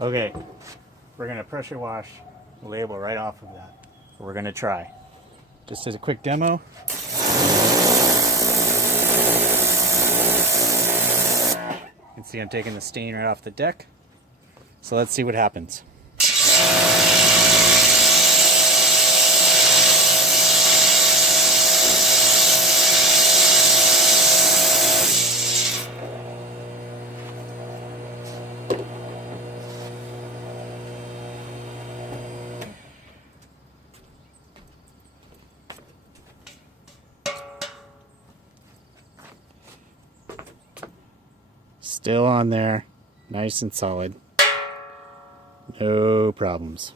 Okay, we're going to pressure wash the label right off of that. We're going to try. Just as a quick demo. You can see I'm taking the stain right off the deck. So let's see what happens. Still on there, nice and solid. No problems.